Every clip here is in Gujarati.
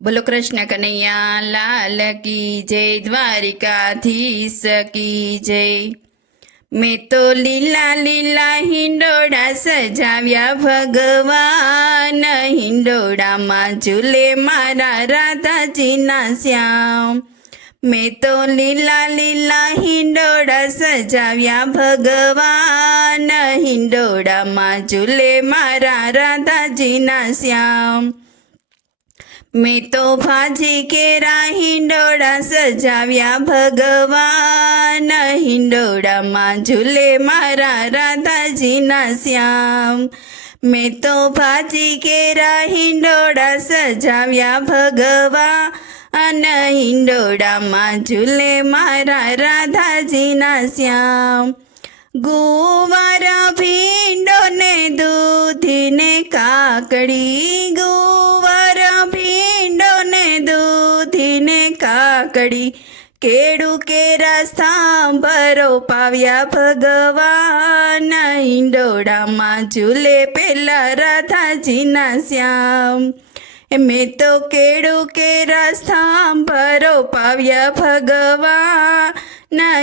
બોલો કૃષ્ણ કનૈયા લાલ કી જય, દ્વારિકાધીશ કી જય। મેં તો લીલા લીલા હિંડોળા સજાવ્યા ભગવાન, હિંડોળામાં ઝૂલે મારા રાધાજીના શ્યામ। મેં તો લીલા લીલા હિંડોળા સજાવ્યા ભગવાન, હિંડોળામાં ઝૂલે મારા રાધાજીના શ્યામ। મેં તો ભાજી કેરા હિંડોળા સજાવ્યા ભગવાન, હિંડોળામાં ઝૂલે મારા રાધાજીના શ્યામ। મેં તો ભાજી કેરા હિંડોળા સજાવ્યા ભગવાન, હિંડોળામાં ઝૂલે મારા રાધાજીના શ્યામ। ગુવાર ભીંડો ને દૂધીને કાકડી, ગુવાર ભીંડો ને દૂધીને કાકડી, કેળું કેરા સાંભરો પાવ્યા ભગવાન, હિંડોળામાં ઝૂલે પેલા રાધાજીના શ્યામ। મેં તો કેળું કેરા સાંભરો પાવ્યા ભગવાન,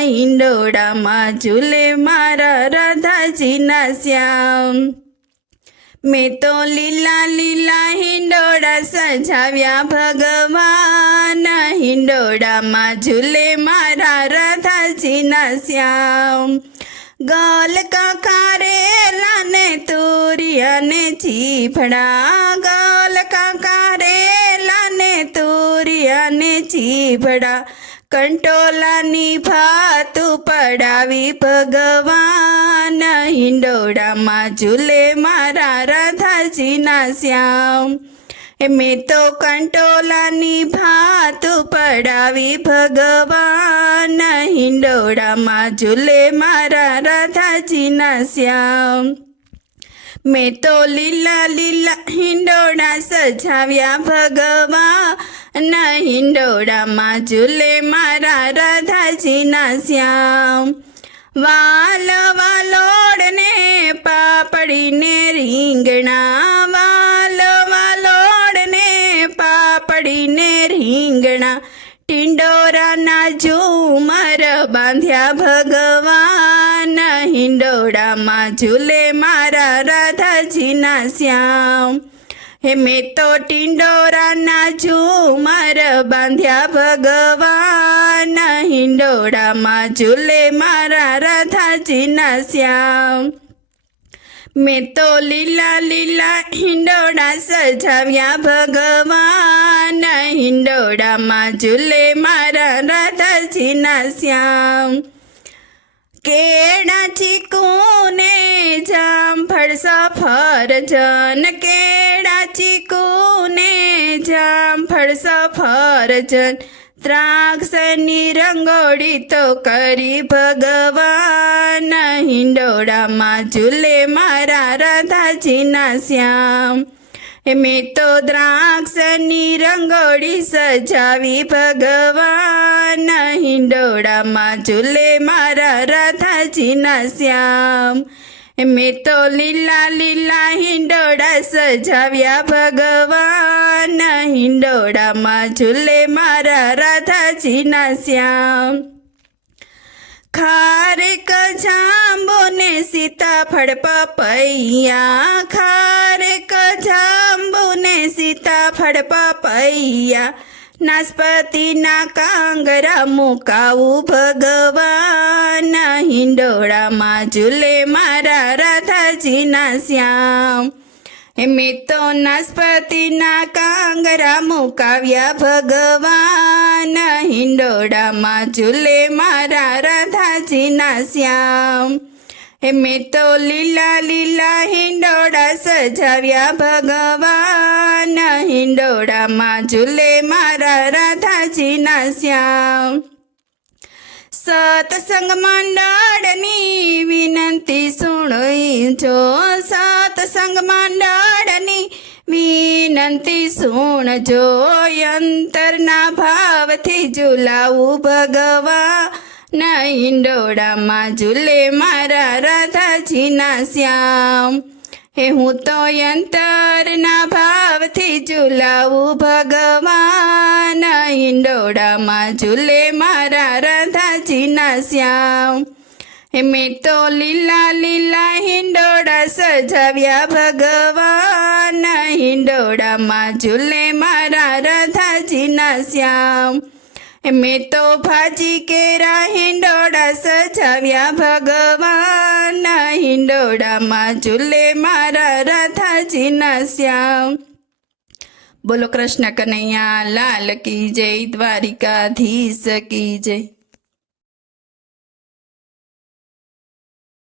હિંડોળામાં ઝૂલે મારા રાધાજીના શ્યામ। મેં તો લીલા લીલા હિંડોળા સજાવ્યા ભગવાન, હિંડોળામાં ઝૂલે મારા રાધાજીના શ્યામ। ગલકા કારેલા ને તુરિયા ને ચીભડા, ગલકા કારેલા ને તુરિયા ને ચીભડા, કંટોલાની ભાતું પડાવી ભગવાન, હિંડોળામાં ઝૂલે મારા રાધાજીના શ્યામ। મેં તો કંટોલાની ભાતું પડાવી ભગવાન, હિંડોળામાં ઝૂલે મારા રાધાજીના શ્યામ। મેં તો લીલા લીલા હિંડોળા સજાવ્યા ભગવાન, હિંડોળામાં ઝૂલે મારા રાધાજીના શ્યામ। વાલ વાલોડ ને પાપડી ને રીંગણા, વાલ વાલોડ ને પાપડી ને રીંગણા, ટિંડોરાના ઝુમર બાંધ્યા ભગવાન, હિંડોળામાં ઝૂલે મારા રાધાજીના શ્યામ। મેં તો ટિંડોરાના ઝુમર બાંધ્યા ભગવાન, હિંડોળામાં ઝૂલે મારા રાધાજીના શ્યામ। મેં તો લીલા લીલા હિંડોળા સજાવ્યા ભગવાન, હિંડોળામાં ઝૂલે મારા રાધાજીના શ્યામ। કેળા ચીકુ ને જામફળ સફરજન, કેળા ચીકુ ને જામફળ સફરજન, દ્રાક્ષની રંગોળી તો કરી ભગવાન, હિંડોળામાં ઝૂલે મારા રાધાજીના શ્યામ। મેં તો દ્રાક્ષની રંગોળી સજાવી ભગવાન, હિંડોળામાં ઝૂલે મારા રાધાજીના શ્યામ। મેં તો લીલા લીલા હિંડોળા સજાવ્યા ભગવાન, હિંડોળામાં ઝૂલે મારા રાધાજીના શ્યામ। ખારેક જાંબુ ને સીતાફળ પપૈયા, ખારેક જાંબુ ને સીતાફળ પપૈયા, નાસપતિના કાંગરા મુકાવું ભગવાન, હિંડોળામાં ઝૂલે મારા રાધાજીના શ્યામ। મેં તો નાસપતિના કાંગરા મુકાવ્યા ભગવાન, હિંડોળામાં ઝૂલે મારા રાધાજીના શ્યામ। મેં તો લીલા લીલા હિંડોળા સજાવ્યા ભગવાન, હિંડોળામાં ઝૂલે મારા રાધાજીના શ્યામ। સત્સંગ મંડળની વિનંતી સુણજો, સત્સંગ મંડળની વિનંતી સુણજો, અંતરના ભાવથી ઝૂલાવું ભગવાન, હિંડોળામાં ઝૂલે મારા રાધાજીના શ્યામ। હે હું તો અંતરના ભાવથી ઝુલાવું ભગવાન હિંડોળામાં ઝૂલે મારા રાધાજીના શ્યામ. મેં તો લીલા લીલા હિંડોળા સજાવ્યા ભગવાન, હિંડોળામાં ઝૂલે મારા રાધાજીના શ્યામ. મેં તો ભાજી કેરા હિંડોળા સજાવ્યા ભગવાન, હિંડોળામાં ઝૂલે મારા રાધાજીના શ્યામ. બોલો કૃષ્ણ કનૈયા લાલ કી જય, દ્વારિકાધીશ કી જય.